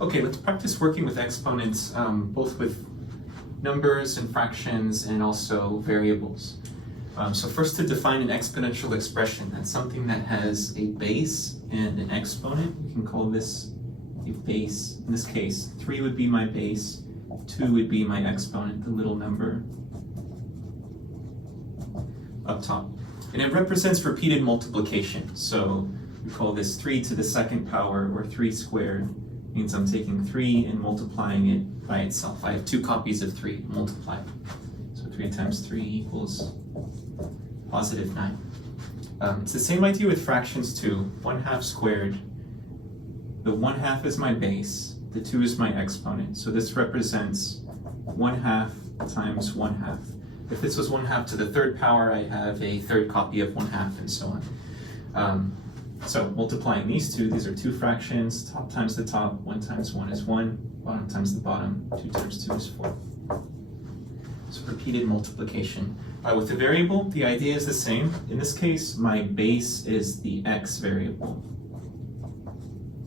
Okay, let's practice working with exponents, both with numbers and fractions and also variables. So first, to define an exponential expression, that's something that has a base and an exponent. We can call this a base. In this case, 3 would be my base, 2 would be my exponent, the little number up top. And it represents repeated multiplication. So we call this 3 to the second power, or 3 squared. Means I'm taking 3 and multiplying it by itself. I have 2 copies of 3 multiplied. So 3 times 3 equals positive 9. It's the same idea with fractions too. 1/2 squared. The 1/2 is my base. The 2 is my exponent. So this represents 1/2 times 1/2. If this was 1/2 to the third power, I'd have a third copy of 1/2 and so on. So multiplying these two, these are 2 fractions, top times the top, 1 times 1 is 1, bottom times the bottom, 2 times 2 is 4. So repeated multiplication. With the variable, the idea is the same. In this case, my base is the x variable,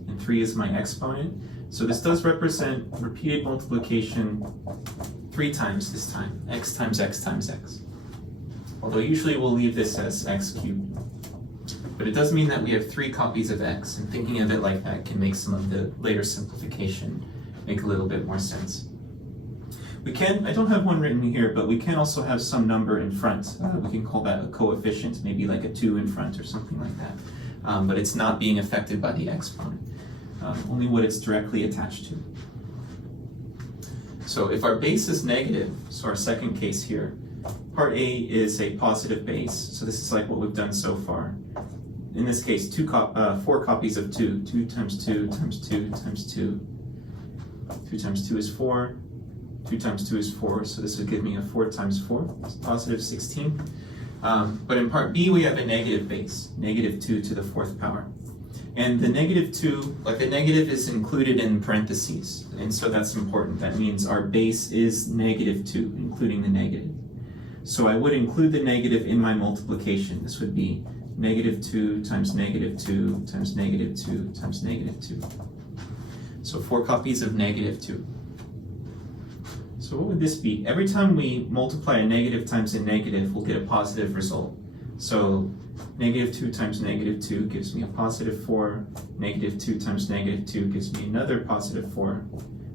and 3 is my exponent. So this does represent repeated multiplication 3 times this time, x times x times x. Although usually we'll leave this as x cubed. But it does mean that we have 3 copies of x, and thinking of it like that can make some of the later simplification make a little bit more sense. We can, I don't have one written here, but we can also have some number in front. We can call that a coefficient, maybe like a 2 in front or something like that. But it's not being affected by the exponent, only what it's directly attached to. So if our base is negative, so our second case here, part A is a positive base, so this is like what we've done so far. In this case, 4 copies of 2. 2 times 2 times 2 times 2. 2 times 2 is 4. 2 times 2 is 4, so this would give me a 4 times 4. It's positive 16. But in part B, we have a negative base, negative 2 to the 4th power. And the negative 2, like the negative is included in parentheses, and so that's important. That means our base is negative 2, including the negative. So I would include the negative in my multiplication. This would be negative 2 times negative 2 times negative 2 times negative 2. So 4 copies of negative 2. So what would this be? Every time we multiply a negative times a negative, we'll get a positive result. So negative 2 times negative 2 gives me a positive 4. Negative 2 times negative 2 gives me another positive 4.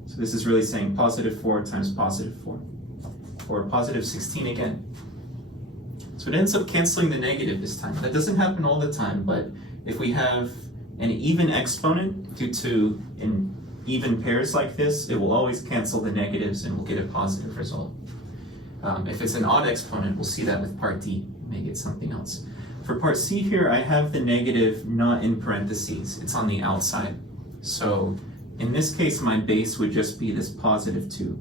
So this is really saying positive 4 times positive 4. Or positive 16 again. So it ends up canceling the negative this time. That doesn't happen all the time, but if we have an even exponent due to an even pairs like this, it will always cancel the negatives and we'll get a positive result. If it's an odd exponent, we'll see that with part D. We may get something else. For part C here, I have the negative not in parentheses. It's on the outside. So in this case, my base would just be this positive 2.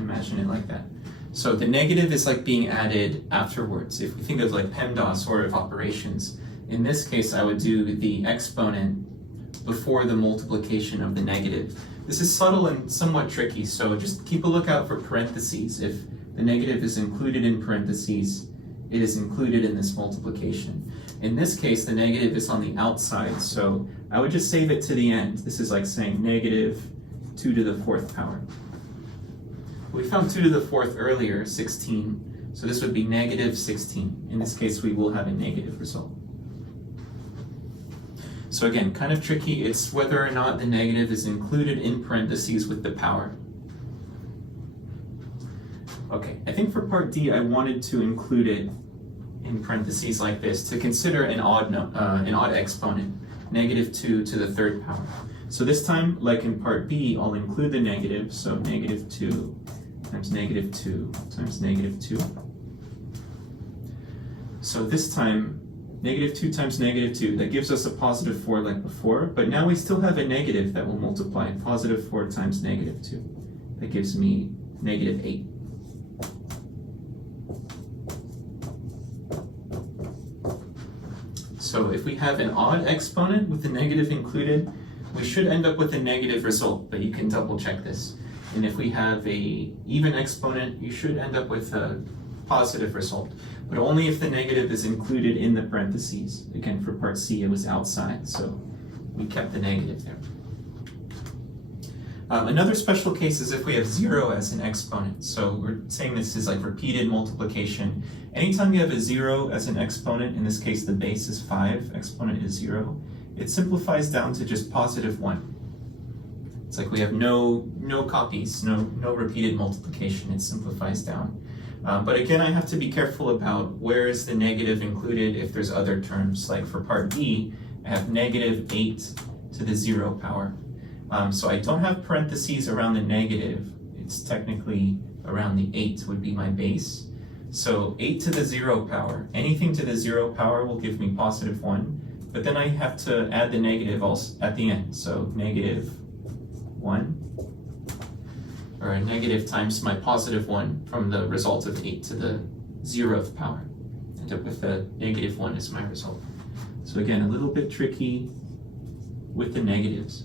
Imagine it like that. So the negative is like being added afterwards. If we think of like PEMDAS sort of operations, in this case I would do the exponent before the multiplication of the negative. This is subtle and somewhat tricky, so just keep a lookout for parentheses. If the negative is included in parentheses, it is included in this multiplication. In this case, the negative is on the outside, so I would just save it to the end. This is like saying negative 2 to the 4th power. We found 2 to the 4th earlier, 16, so this would be negative 16. In this case, we will have a negative result. So again, kind of tricky. It's whether or not the negative is included in parentheses with the power. Okay, I think for part D, I wanted to include it in parentheses like this to consider an odd exponent, negative 2 to the 3rd power. So this time, like in part B, I'll include the negative, so negative 2 times negative 2 times negative 2. So this time, negative 2 times negative 2, that gives us a positive 4 like before, but now we still have a negative that will multiply. Positive 4 times negative 2. That gives me negative 8. So if we have an odd exponent with the negative included, we should end up with a negative result, but you can double check this. And if we have a even exponent, you should end up with a positive result, but only if the negative is included in the parentheses. Again, for part C, it was outside, so we kept the negative there. Another special case is if we have 0 as an exponent. So we're saying this is like repeated multiplication. Anytime you have a 0 as an exponent, in this case the base is 5, exponent is 0, it simplifies down to just positive 1. It's like we have no copies, no repeated multiplication, it simplifies down. But again, I have to be careful about where is the negative included if there's other terms. Like for part B, I have negative 8 to the 0 power. So I don't have parentheses around the negative. It's technically around the 8 would be my base. So 8 to the 0 power. Anything to the 0 power will give me positive 1. But then I have to add the negative also at the end. So negative 1. Or a negative times my positive 1 from the result of 8 to the 0th power. End up with a negative 1 as my result. So again, a little bit tricky with the negatives.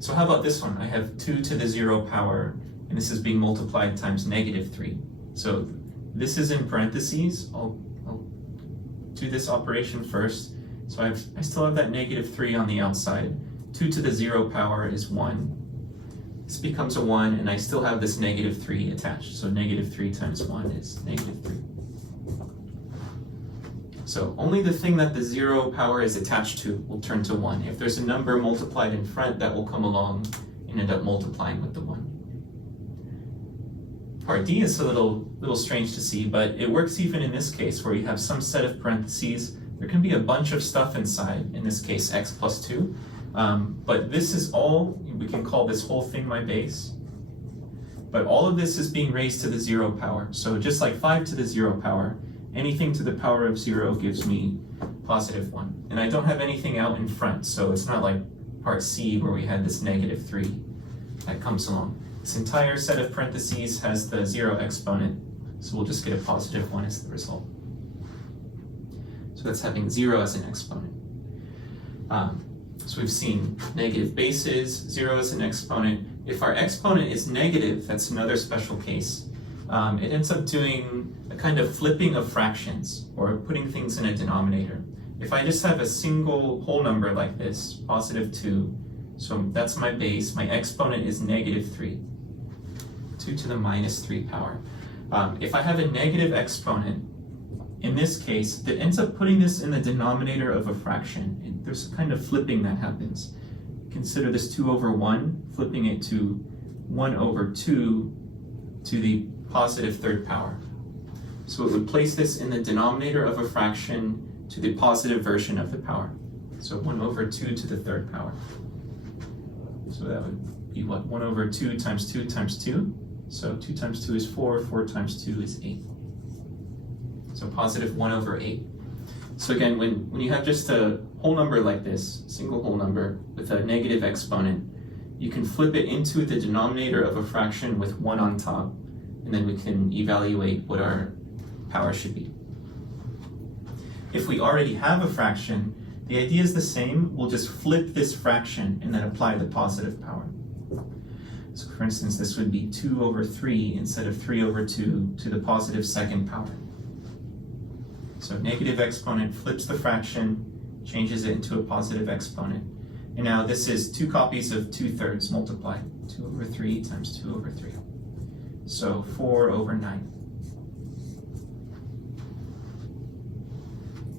So how about this one? I have 2 to the 0 power, and this is being multiplied times negative 3. So this is in parentheses. I'll do this operation first. So I still have that negative 3 on the outside. 2 to the 0 power is 1. This becomes a 1, and I still have this negative 3 attached. So negative 3 times 1 is negative 3. So only the thing that the 0 power is attached to will turn to 1. If there's a number multiplied in front, that will come along and end up multiplying with the 1. Part D is a little strange to see, but it works even in this case where you have some set of parentheses. There can be a bunch of stuff inside, in this case x plus 2. But this is all, we can call this whole thing my base. But all of this is being raised to the 0 power. So just like 5 to the 0 power, anything to the power of 0 gives me positive 1. And I don't have anything out in front, so it's not like part C where we had this negative 3 that comes along. This entire set of parentheses has the 0 exponent, so we'll just get a positive 1 as the result. So that's having 0 as an exponent. So we've seen negative bases, 0 as an exponent. If our exponent is negative, that's another special case. It ends up doing a kind of flipping of fractions, or putting things in a denominator. If I just have a single whole number like this, positive 2, so that's my base, my exponent is negative 3, 2 to the minus 3 power. If I have a negative exponent, in this case, that ends up putting this in the denominator of a fraction. There's a kind of flipping that happens. Consider this 2 over 1, flipping it to 1 over 2 to the positive third power. So it would place this in the denominator of a fraction to the positive version of the power. So 1 over 2 to the third power. So that would be what? 1 over 2 times 2 times 2. So 2 times 2 is 4, 4 times 2 is 8. So positive 1 over 8. So again, when you have just a whole number like this, single whole number with a negative exponent, you can flip it into the denominator of a fraction with 1 on top, and then we can evaluate what our power should be. If we already have a fraction, the idea is the same. We'll just flip this fraction and then apply the positive power. So for instance, this would be 2 over 3 instead of 3 over 2 to the positive second power. So negative exponent flips the fraction, changes it into a positive exponent. And now this is 2 copies of 2/3 multiplied. 2 over 3 times 2 over 3. So 4 over 9.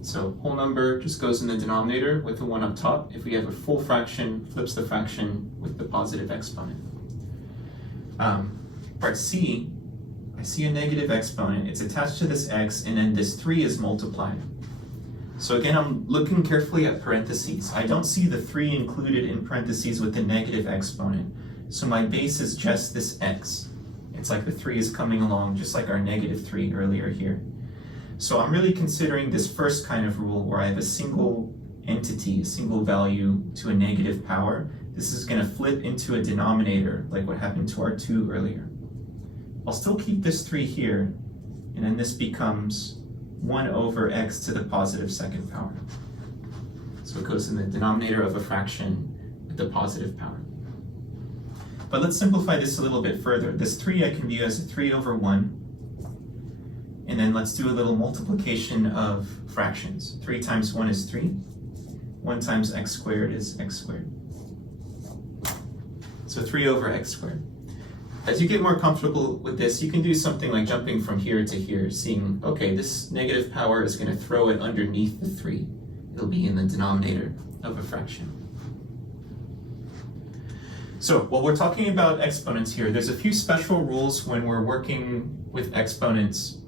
So whole number just goes in the denominator with the 1 up top. If we have a full fraction, flips the fraction with the positive exponent. Part C, I see a negative exponent. It's attached to this x, and then this 3 is multiplied. So again, I'm looking carefully at parentheses. I don't see the 3 included in parentheses with the negative exponent. So my base is just this x. It's like the 3 is coming along, just like our negative 3 earlier here. So I'm really considering this first kind of rule where I have a single entity, a single value to a negative power. This is going to flip into a denominator, like what happened to our 2 earlier. I'll still keep this 3 here, and then this becomes 1 over x to the positive second power. So it goes in the denominator of a fraction with the positive power. But let's simplify this a little bit further. This 3 I can view as a 3 over 1. And then let's do a little multiplication of fractions. 3 times 1 is 3. 1 times x squared is x squared. So 3 over x squared. As you get more comfortable with this, you can do something like jumping from here to here, seeing, okay, this negative power is going to throw it underneath the 3. It'll be in the denominator of a fraction. So while we're talking about exponents here, there's a few special rules when we're working with exponents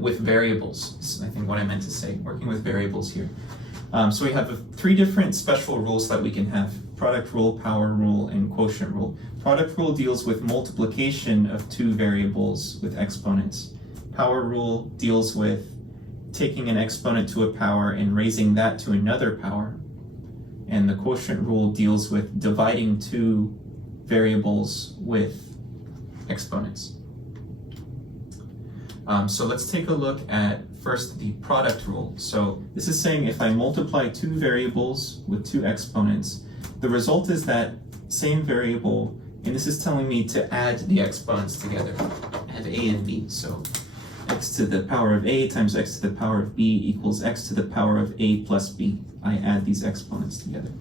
with variables. This is, I think, what I meant to say, working with variables here. So we have 3 different special rules that we can have: product rule, power rule, and quotient rule. Product rule deals with multiplication of 2 variables with exponents. Power rule deals with taking an exponent to a power and raising that to another power. And the quotient rule deals with dividing 2 variables with exponents. So let's take a look at first the product rule. So this is saying if I multiply 2 variables with 2 exponents, the result is that same variable, and this is telling me to add the exponents together, add a and b. So x to the power of a times x to the power of b equals x to the power of a plus b. I add these exponents together.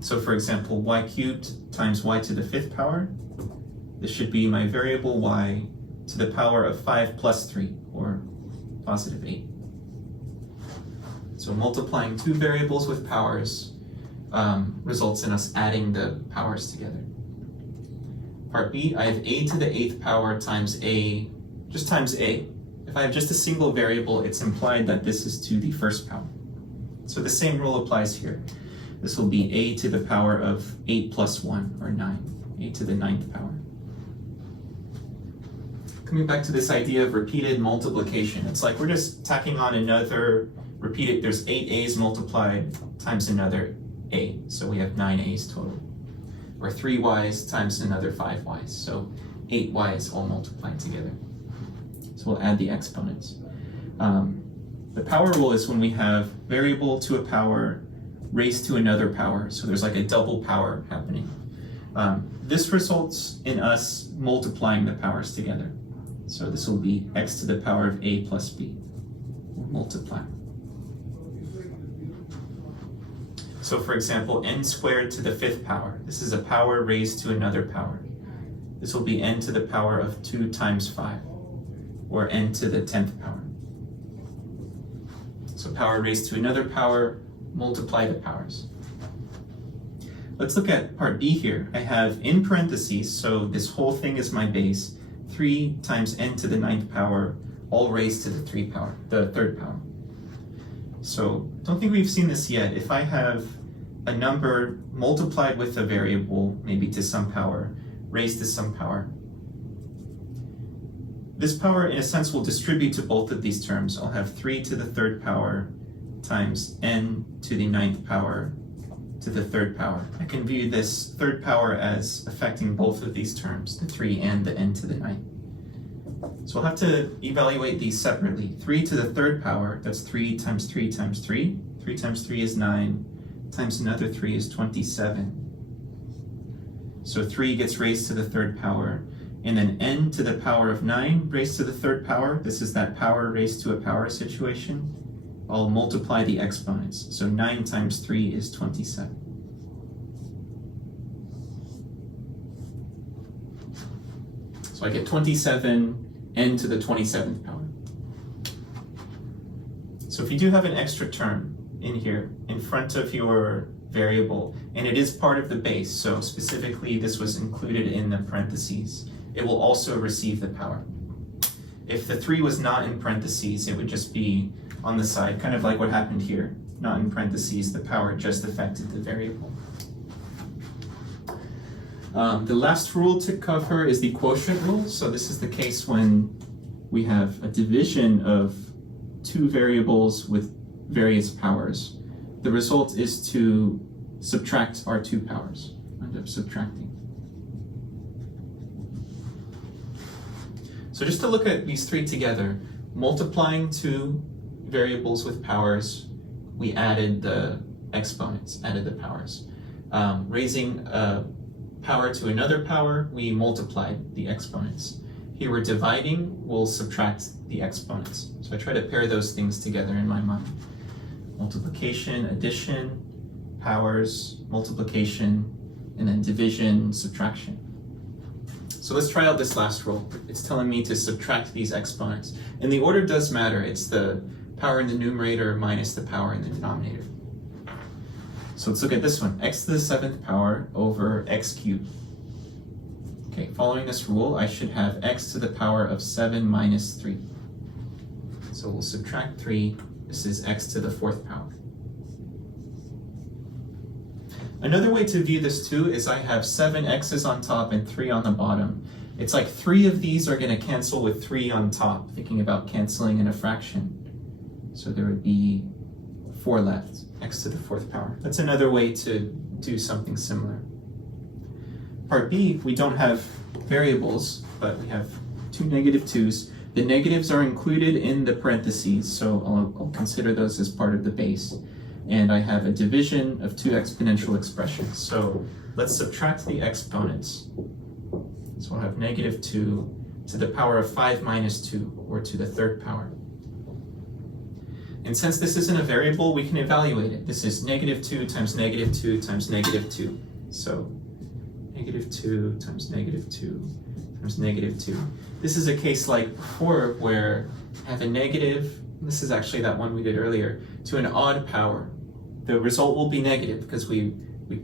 So for example, y cubed times y to the 5th power, this should be my variable y to the power of 5 plus 3, or positive 8. So multiplying 2 variables with powers results in us adding the powers together. Part B, I have a to the 8th power times a, just times a. If I have just a single variable, it's implied that this is to the 1st power. So the same rule applies here. This will be a to the power of 8 plus 1, or 9, a to the 9th power. Coming back to this idea of repeated multiplication, it's like we're just tacking on another repeated, there's 8 a's multiplied times another a, so we have 9 a's total. Or 3 y's times another 5 y's, so 8 y's all multiplied together. So we'll add the exponents. The power rule is when we have variable to a power raised to another power, so there's like a double power happening. This results in us multiplying the powers together. So this will be x to the power of a plus b. We'll multiply. So for example, n squared to the 5th power. This is a power raised to another power. This will be n to the power of 2 times 5, or n to the 10th power. So power raised to another power, multiply the powers. Let's look at part B here. I have in parentheses, so this whole thing is my base, 3 times n to the 9th power, all raised to the 3rd power. So don't think we've seen this yet. If I have a number multiplied with a variable, maybe to some power, raised to some power, this power in a sense will distribute to both of these terms. I'll have 3 to the 3rd power times n to the 9th power to the 3rd power. I can view this 3rd power as affecting both of these terms, the 3 and the n to the 9th. So we'll have to evaluate these separately. 3 to the 3rd power, that's 3 times 3 times 3. 3 times 3 is 9, times another 3 is 27. So 3 gets raised to the 3rd power, and then n to the power of 9 raised to the 3rd power. This is that power raised to a power situation. I'll multiply the exponents. So 9 times 3 is 27. So I get 27 n to the 27th power. So if you do have an extra term in here, in front of your variable, and it is part of the base, so specifically this was included in the parentheses, it will also receive the power. If the 3 was not in parentheses, it would just be on the side, kind of like what happened here. Not in parentheses, the power just affected the variable. The last rule to cover is the quotient rule. So this is the case when we have a division of 2 variables with various powers. The result is to subtract our 2 powers, end up subtracting. So just to look at these 3 together, multiplying 2 variables with powers, we added the exponents, added the powers. Raising a power to another power, we multiplied the exponents. Here we're dividing, we'll subtract the exponents. So I try to pair those things together in my mind. Multiplication, addition, powers, multiplication, and then division, subtraction. So let's try out this last rule. It's telling me to subtract these exponents. And the order does matter. It's the power in the numerator minus the power in the denominator. So let's look at this one. X to the 7th power over x cubed. Okay, following this rule, I should have x to the power of 7 minus 3. So we'll subtract 3. This is x to the 4th power. Another way to view this too is I have 7 x's on top and 3 on the bottom. It's like 3 of these are going to cancel with 3 on top, thinking about canceling in a fraction. So there would be 4 left, x to the 4th power. That's another way to do something similar. Part B, we don't have variables, but we have 2 negative 2's. The negatives are included in the parentheses, so I'll consider those as part of the base. And I have a division of 2 exponential expressions. So let's subtract the exponents. So I'll have negative 2 to the power of 5 minus 2, or to the 3rd power. And since this isn't a variable, we can evaluate it. This is negative 2 times negative 2 times negative 2. So negative 2 times negative 2 times negative 2. This is a case like before where I have a negative, this is actually that one we did earlier, to an odd power. The result will be negative because we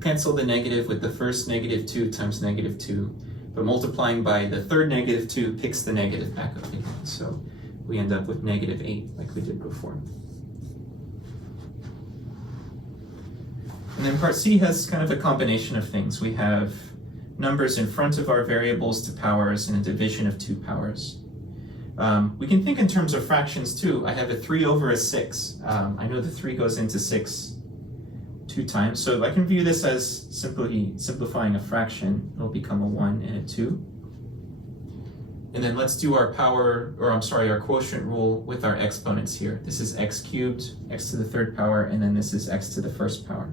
cancel the negative with the first negative 2 times negative 2, but multiplying by the third negative 2 picks the negative back up again. So we end up with negative 8 like we did before. And then part C has kind of a combination of things. We have numbers in front of our variables to powers and a division of 2 powers. We can think in terms of fractions too. I have a 3 over a 6. I know the 3 goes into 6 2 times, so I can view this as simply simplifying a fraction. It'll become a 1 and a 2. And then let's do our our quotient rule with our exponents here. This is x cubed, x to the 3rd power, and then this is x to the 1st power.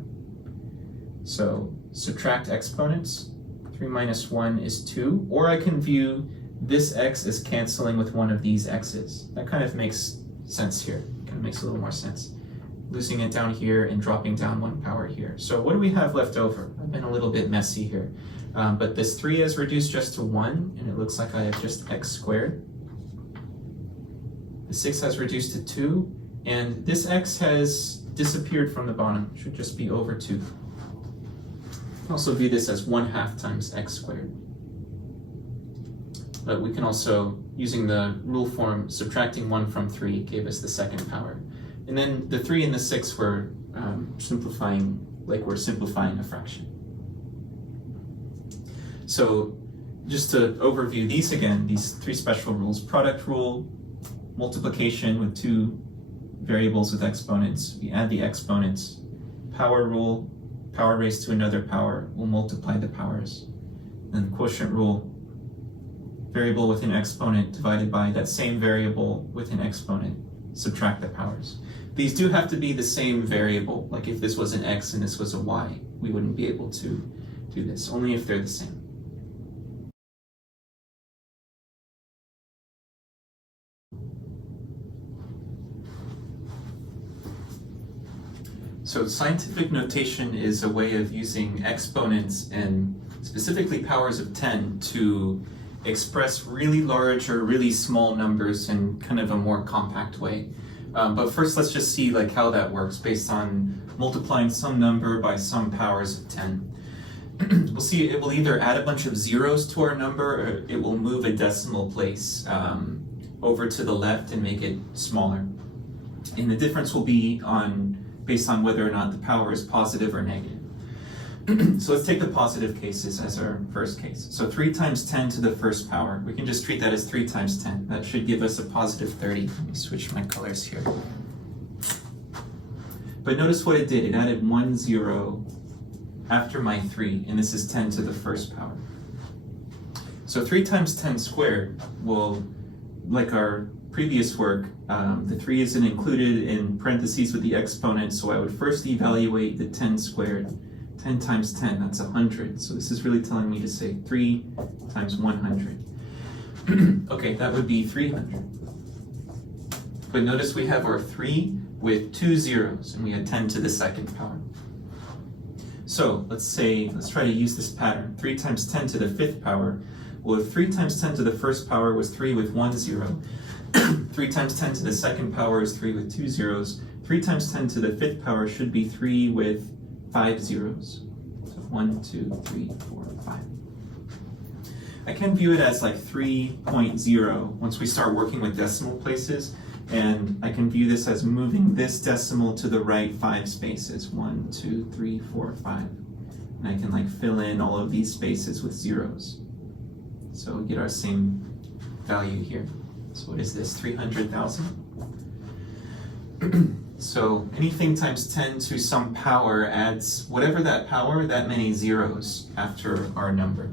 So subtract exponents. 3 minus 1 is 2, or I can view this x as canceling with one of these x's. That kind of makes sense here. Kind of makes a little more sense. Losing it down here and dropping down 1 power here. So what do we have left over? I've been a little bit messy here. But this 3 is reduced just to 1, and it looks like I have just x squared. The 6 has reduced to 2, and this x has disappeared from the bottom. It should just be over 2. I can also view this as 1/2 times x squared. But we can also, using the rule form, subtracting 1 from 3 gave us the 2nd power. And then the 3 and the 6 were simplifying, like we're simplifying a fraction. So just to overview these again, these 3 special rules: product rule, multiplication with 2 variables with exponents, we add the exponents; power rule, power raised to another power, we'll multiply the powers; and quotient rule, variable with an exponent divided by that same variable with an exponent, subtract the powers. These do have to be the same variable. Like if this was an x and this was a y, we wouldn't be able to do this, only if they're the same. So scientific notation is a way of using exponents and specifically powers of 10 to express really large or really small numbers in kind of a more compact way. But first let's just see like how that works based on multiplying some number by some powers of 10. We'll see it will either add a bunch of zeros to our number, or it will move a decimal place over to the left and make it smaller. And the difference will be based on whether or not the power is positive or negative. So let's take the positive cases as our first case. So 3 times 10 to the 1st power. We can just treat that as 3 times 10. That should give us a positive 30. Let me switch my colors here. But notice what it did. It added 1 0 after my 3, and this is 10 to the 1st power. So 3 times 10 squared will, like our previous work, the 3 isn't included in parentheses with the exponent, so I would first evaluate the 10 squared. 10 times 10, that's 100. So this is really telling me to say 3 times 100. Okay, that would be 300. But notice we have our 3 with 2 zeros, and we had 10 to the 2nd power. So let's try to use this pattern. 3 times 10 to the 5th power. Well, if 3 times 10 to the 1st power was 3 with 1 0, 3 times 10 to the 2nd power is 3 with 2 zeros, 3 times 10 to the 5th power should be 3 with 5 zeros. So 1, 2, 3, 4, 5. I can view it as like 3.0 once we start working with decimal places, and I can view this as moving this decimal to the right 5 spaces. 1, 2, 3, 4, 5. And I can like fill in all of these spaces with zeros. So we get our same value here. So what is this, 300,000? So anything times 10 to some power adds whatever that power, that many zeros after our number.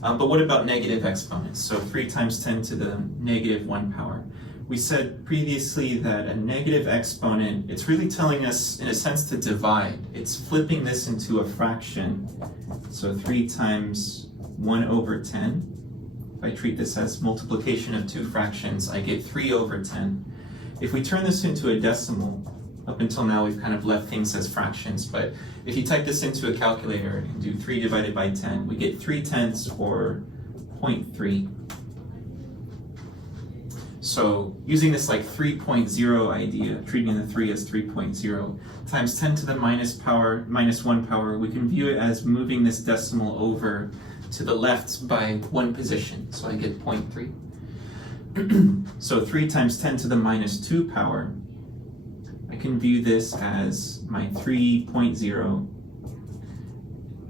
But what about negative exponents? So 3 times 10 to the negative 1 power. We said previously that a negative exponent, it's really telling us, in a sense, to divide. It's flipping this into a fraction. So 3 times 1 over 10. If I treat this as multiplication of 2 fractions, I get 3 over 10. If we turn this into a decimal, up until now we've kind of left things as fractions, but if you type this into a calculator and do 3 divided by 10, we get 3/10 or 0.3. So using this like 3.0 idea, treating the 3 as 3.0, times 10 to the minus 1 power, we can view it as moving this decimal over to the left by 1 position. So I get 0.3. So 3 times 10 to the minus 2 power, I can view this as my 3.0.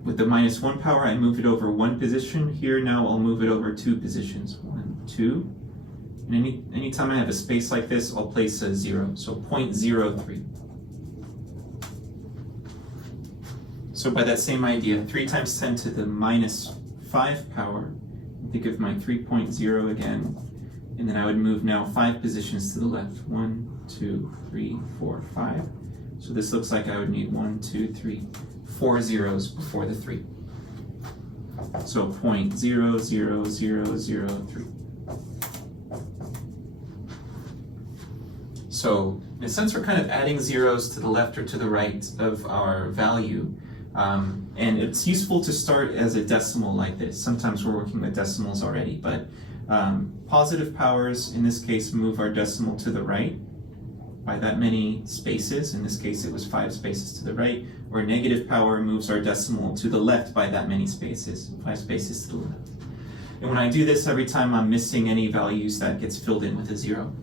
With the minus 1 power, I move it over 1 position. Here now I'll move it over 2 positions. 1, 2. And anytime I have a space like this, I'll place a 0. So 0.03. So by that same idea, 3 times 10 to the minus 5 power, think of my 3.0 again, and then I would move now 5 positions to the left. 1, 2, 3, 4, 5. So this looks like I would need 1, 2, 3, 4 zeros before the 3. So 0.00003. So in a sense, we're kind of adding zeros to the left or to the right of our value. And it's useful to start as a decimal like this. Sometimes we're working with decimals already, but positive powers, in this case, move our decimal to the right by that many spaces. In this case, it was 5 spaces to the right, or negative power moves our decimal to the left by that many spaces, 5 spaces to the left. And when I do this, every time I'm missing any values, that gets filled in with a 0.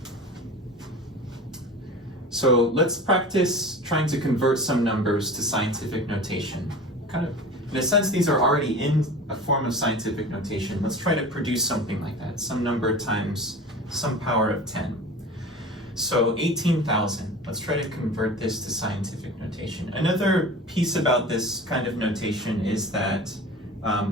So let's practice trying to convert some numbers to scientific notation. Kind of, in a sense, these are already in a form of scientific notation. Let's try to produce something like that, some number times some power of 10. So 18,000, let's try to convert this to scientific notation. Another piece about this kind of notation is that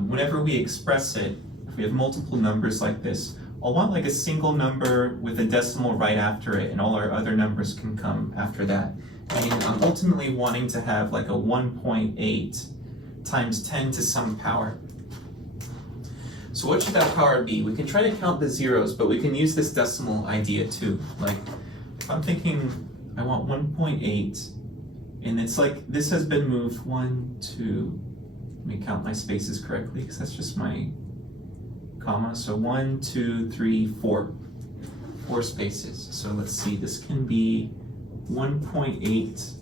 whenever we express it, if we have multiple numbers like this, I'll want like a single number with a decimal right after it, and all our other numbers can come after that. And I'm ultimately wanting to have like a 1.8 times 10 to some power. So what should that power be? We can try to count the zeros, but we can use this decimal idea too. Like, if I'm thinking I want 1.8, and it's like this has been moved 1, 2, let me count my spaces correctly, because that's just my comma. So 1, 2, 3, 4. 4 spaces. So let's see, this can be 1.8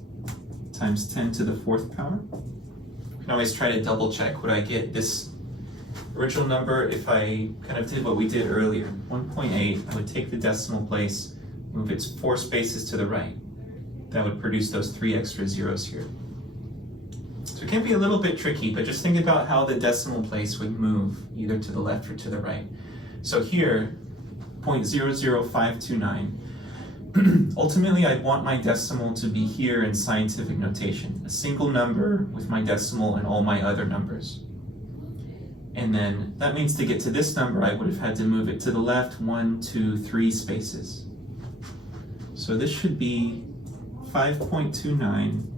times 10 to the 4th power. You can always try to double check. Would I get this original number if I kind of did what we did earlier? 1.8, I would take the decimal place, move it 4 spaces to the right. That would produce those 3 extra zeros here. So it can be a little bit tricky, but just think about how the decimal place would move either to the left or to the right. So here, 0.00529. Ultimately, I'd want my decimal to be here in scientific notation, a single number with my decimal and all my other numbers. And then that means to get to this number, I would have had to move it to the left 1, 2, 3 spaces. So this should be 5.29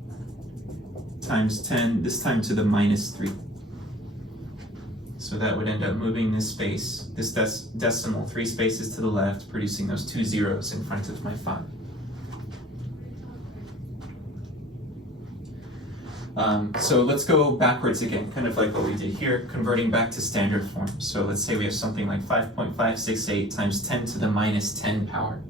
times 10, this time to the minus 3. So that would end up moving this space, this decimal 3 spaces to the left, producing those 2 zeros in front of my 5. So let's go backwards again, kind of like what we did here, converting back to standard form. So let's say we have something like 5.568 times 10 to the minus 10 power.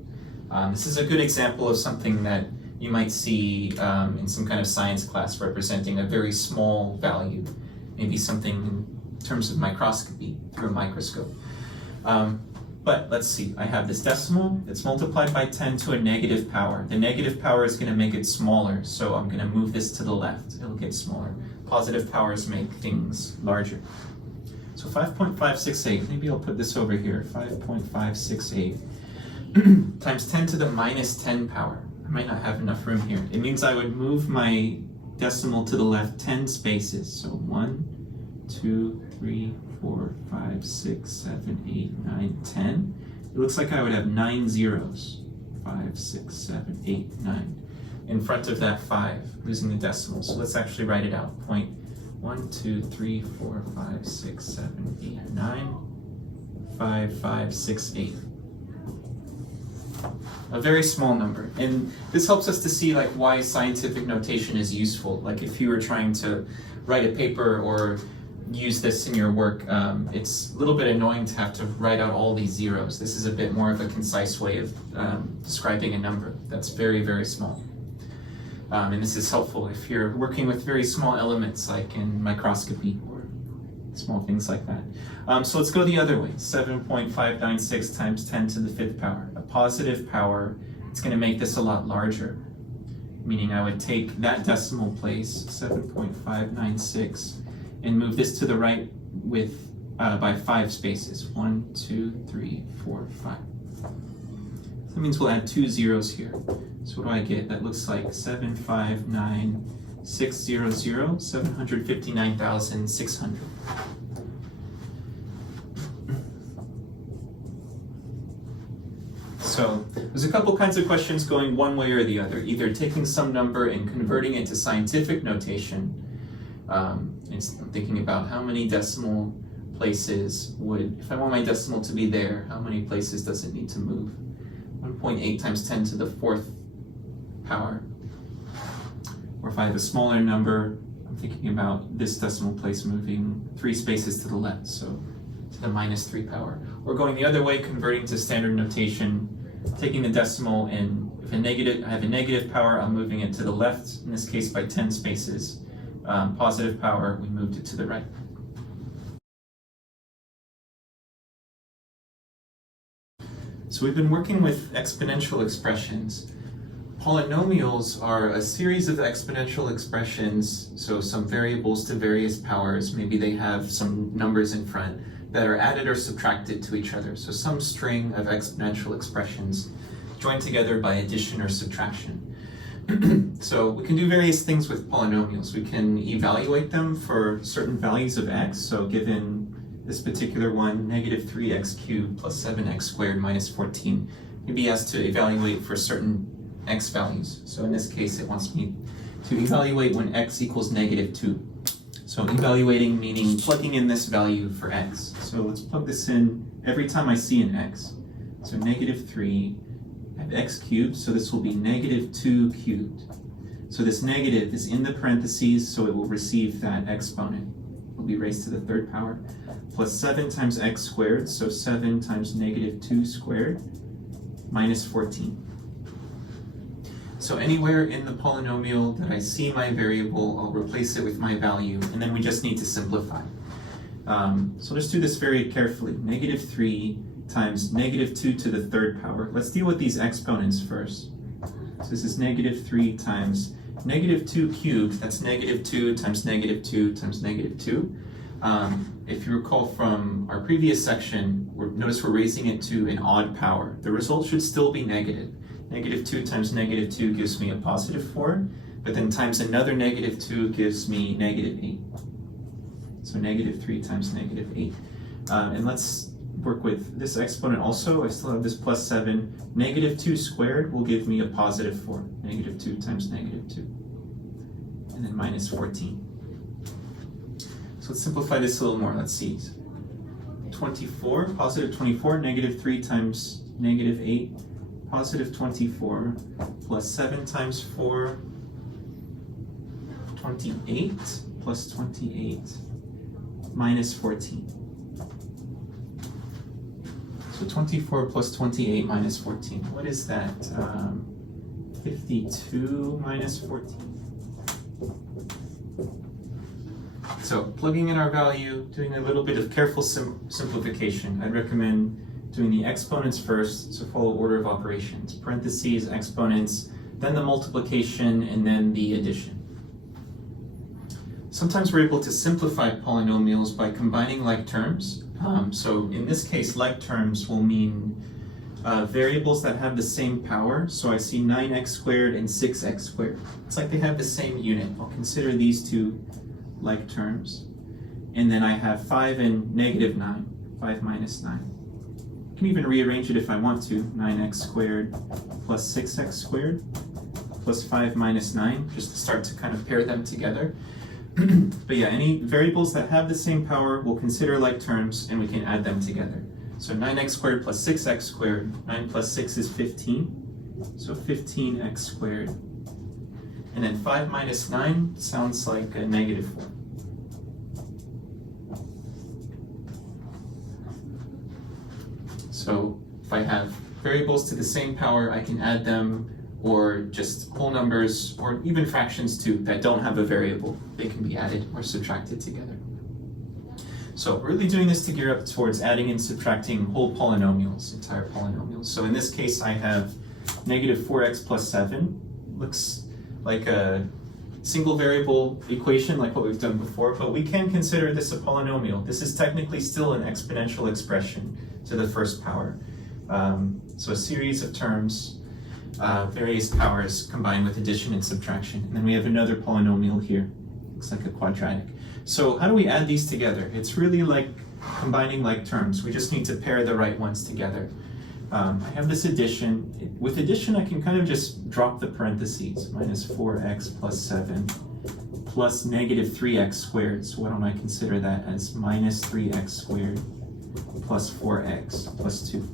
This is a good example of something that you might see in some kind of science class representing a very small value, maybe something in terms of microscopy through a microscope. But let's see, I have this decimal, it's multiplied by 10 to a negative power. The negative power is going to make it smaller, so I'm going to move this to the left. It'll get smaller. Positive powers make things larger. So 5.568, maybe I'll put this over here, 5.568 times 10 to the minus 10 power. I might not have enough room here. It means I would move my decimal to the left 10 spaces. So 1, 2, 3, 4, 5, 6, 7, 8, 9, 10. It looks like I would have 9 zeros. 5, 6, 7, 8, 9. In front of that 5, losing the decimal. So let's actually write it out. Point 1, 2, 3, 4, 5, 6, 7, 8, 9, 5, 5, 6, 8. A very small number. And this helps us to see like why scientific notation is useful. Like if you were trying to write a paper or use this in your work, it's a little bit annoying to have to write out all these zeros. This is a bit more of a concise way of describing a number that's very, very small. And this is helpful if you're working with very small elements like in microscopy or small things like that. So let's go the other way. 7.596 times 10 to the 5th power. A positive power, it's going to make this a lot larger. Meaning I would take that decimal place, 7.596, and move this to the right with by 5 spaces. 1, 2, 3, 4, 5. That means we'll add 2 zeros here. So what do I get? That looks like 759,600, 759,600. So there's a couple kinds of questions going one way or the other, either taking some number and converting it to scientific notation. And thinking about how many decimal places would, if I want my decimal to be there, how many places does it need to move? 1.8 times 10 to the 4th power. Or if I have a smaller number, I'm thinking about this decimal place moving 3 spaces to the left, so to the minus 3 power. Or going the other way, converting to standard notation, taking the decimal and if I have a negative power, I'm moving it to the left, in this case by 10 spaces. Positive power, we moved it to the right. So we've been working with exponential expressions. Polynomials are a series of exponential expressions, so some variables to various powers, maybe they have some numbers in front, that are added or subtracted to each other. So some string of exponential expressions joined together by addition or subtraction. So we can do various things with polynomials. We can evaluate them for certain values of x. So given this particular one, negative 3x cubed plus 7x squared minus 14, you'd be asked to evaluate for certain x values. So in this case, it wants me to evaluate when x equals negative 2. So evaluating meaning plugging in this value for x. So let's plug this in every time I see an x. So negative 3, I have x cubed, so this will be negative 2 cubed. So this negative is in the parentheses, so it will receive that exponent. It will be raised to the 3rd power. Plus 7 times x squared, so 7 times negative 2 squared, minus 14. So anywhere in the polynomial that I see my variable, I'll replace it with my value, and then we just need to simplify. So let's do this very carefully. Negative 3 times negative 2 to the 3rd power. Let's deal with these exponents first. So this is negative 3 times negative 2 cubed. That's negative 2 times negative 2 times negative 2. If you recall from our previous section, notice we're raising it to an odd power. The result should still be negative. Negative 2 times negative 2 gives me a positive 4, but then times another negative 2 gives me negative 8. So negative 3 times negative 8. And let's work with this exponent also. I still have this plus 7. Negative 2 squared will give me a positive 4. Negative 2 times negative 2. And then minus 14. So let's simplify this a little more. Let's see. 24, positive 24, negative 3 times negative 8, positive 24, plus 7 times 4, 28 plus 28 minus 14. So 24 plus 28 minus 14. What is that? 52 minus 14. So plugging in our value, doing a little bit of careful simplification. I'd recommend doing the exponents first, so follow order of operations. Parentheses, exponents, then the multiplication, and then the addition. Sometimes we're able to simplify polynomials by combining like terms. So in this case, like terms will mean variables that have the same power. So I see 9x squared and 6x squared. It's like they have the same unit. I'll consider these two like terms. And then I have 5 and negative 9, 5 minus 9. I can even rearrange it if I want to. 9x squared plus 6x squared plus 5 minus 9, just to start to kind of pair them together. But yeah, any variables that have the same power, we'll consider like terms, and we can add them together. So 9x squared plus 6x squared, 9 plus 6 is 15, so 15x squared. And then 5 minus 9 sounds like a negative 4. So if I have variables to the same power, I can add them, or just whole numbers, or even fractions too, that don't have a variable. They can be added or subtracted together. So we're really doing this to gear up towards adding and subtracting whole polynomials, entire polynomials. So in this case, I have negative 4x plus 7. Looks like a single variable equation like what we've done before, but we can consider this a polynomial. This is technically still an exponential expression to the first power. So a series of terms, various powers combined with addition and subtraction. And then we have another polynomial here. Looks like a quadratic. So how do we add these together? It's really like combining like terms. We just need to pair the right ones together. I have this addition. With addition, I can kind of just drop the parentheses. Minus 4x plus 7 plus negative 3x squared. So why don't I consider that as minus 3x squared plus 4x plus 2.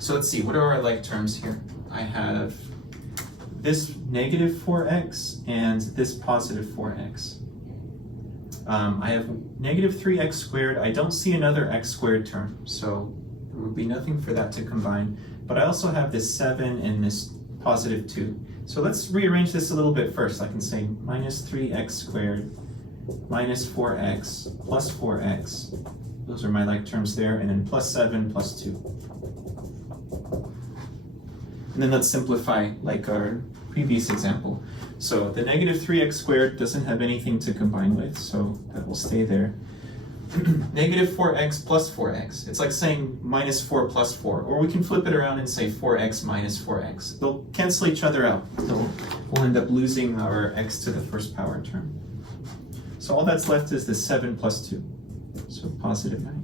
So let's see, what are our like terms here? I have this negative 4x and this positive 4x. I have negative 3x squared. I don't see another x squared term, so there would be nothing for that to combine. But I also have this 7 and this positive 2. So let's rearrange this a little bit first. I can say minus 3x squared minus 4x plus 4x. Those are my like terms there, and then plus 7 plus 2. And then let's simplify like our previous example. So the negative 3x squared doesn't have anything to combine with, so that will stay there. Negative 4x plus 4x. It's like saying minus 4 plus 4. Or we can flip it around and say 4x minus 4x. They'll cancel each other out. So we'll end up losing our x to the first power term. So all that's left is the 7 plus 2. So positive 9.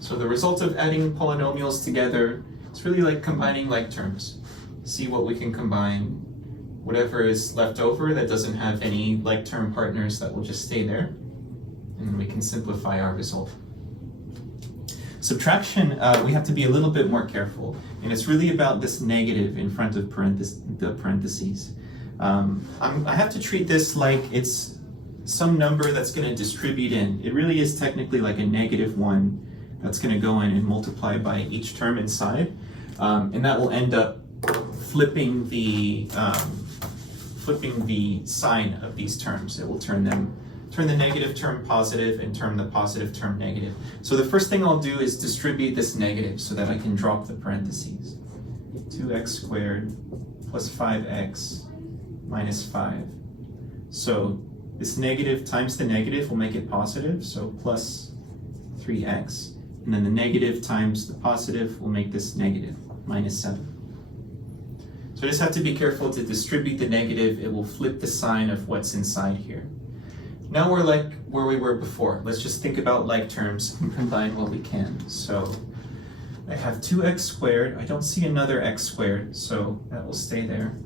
So the result of adding polynomials together, it's really like combining like terms. See what we can combine. Whatever is left over that doesn't have any like term partners, that will just stay there. And then we can simplify our result. Subtraction, we have to be a little bit more careful. And it's really about this negative in front of the parentheses. I have to treat this like it's some number that's going to distribute in. It really is technically like a negative 1 that's going to go in and multiply by each term inside. And that will end up flipping the sign of these terms. It will turn the negative term positive and turn the positive term negative. So the first thing I'll do is distribute this negative so that I can drop the parentheses. 2x squared plus 5x minus 5. So this negative times the negative will make it positive, so plus 3x. And then the negative times the positive will make this negative, minus 7. So I just have to be careful to distribute the negative. It will flip the sign of what's inside here. Now we're like where we were before. Let's just think about like terms and combine what we can. So I have 2x squared. I don't see another x squared, so that will stay there.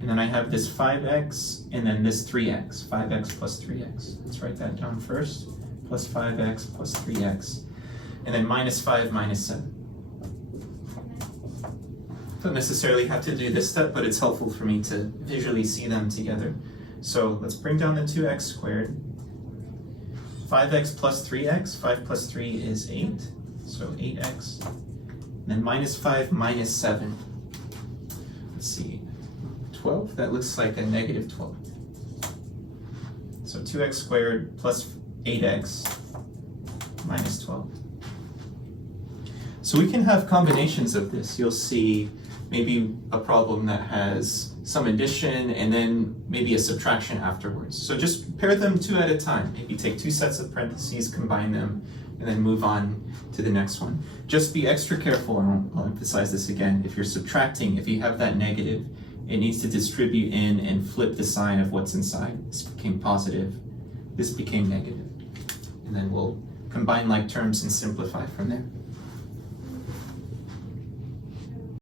And then I have this 5x and then this 3x, 5x plus 3x. Let's write that down first. Plus 5x plus 3x. And then minus 5 minus 7. Don't necessarily have to do this step, but it's helpful for me to visually see them together. So let's bring down the 2x squared. 5x plus 3x, 5 plus 3 is 8, so 8x. Then minus 5 minus 7. Let's see, 12, that looks like a negative 12. So 2x squared plus 8x minus 12. So we can have combinations of this. You'll see maybe a problem that has some addition and then maybe a subtraction afterwards. So just pair them 2 at a time. Maybe take 2 sets of parentheses, combine them, and then move on to the next one. Just be extra careful, and I'll emphasize this again. If you're subtracting, if you have that negative, it needs to distribute in and flip the sign of what's inside. This became positive, this became negative. And then we'll combine like terms and simplify from there.